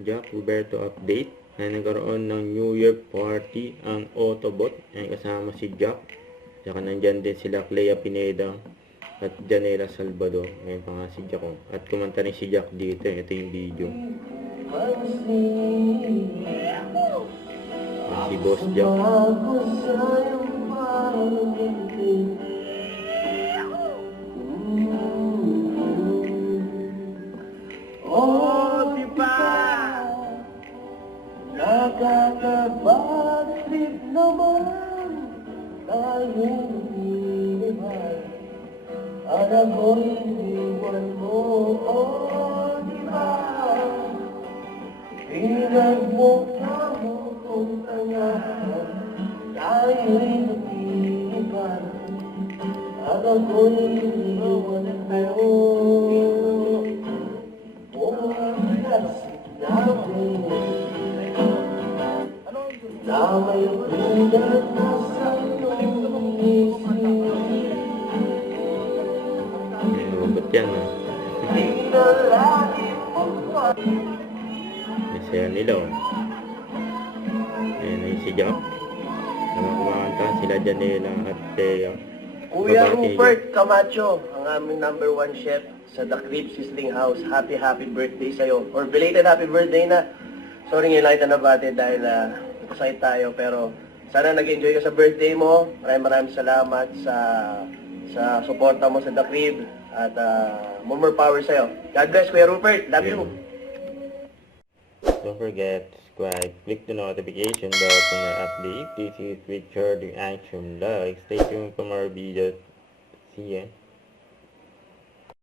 Jack Roberto update na nagkaroon ng New Year party ang Autobot. Ay kasama si Jack. Saka nandyan din sila Clea Pineda at Janela Salvador. Ngayon pa nga si Jack. At kumanta rin si Jack dito. Ito yung video. Si Boss Jack. Nakakabagtrip naman tayong iba. Alam mo, iniwan mo, diba? Pinagmukha mo kung tanga, tayo'y nag-iiba. Alam mo, iniwan mo, na may tulad na sa'yo Robot yan, ha? Masaya nila, oh. Ayan yung si Jack. Mga kumakanta sila Janela at Thea. Kuya Rupert Camacho, ang aming #1 chef sa The Crib Sizzling House. Happy birthday sa'yo. Or belated happy birthday na. Sorry ngayon lang kita nabati dahil excited tayo. Pero sana nag-enjoy ka sa birthday mo. Maraming salamat sa suporta mo sa The Crib. At more power sa'yo. God bless, Kuya Rupert. Love you. Don't forget to subscribe, click the notification bell for more updates. This is Richard the Action Vlog. Stay tuned for more videos. See ya.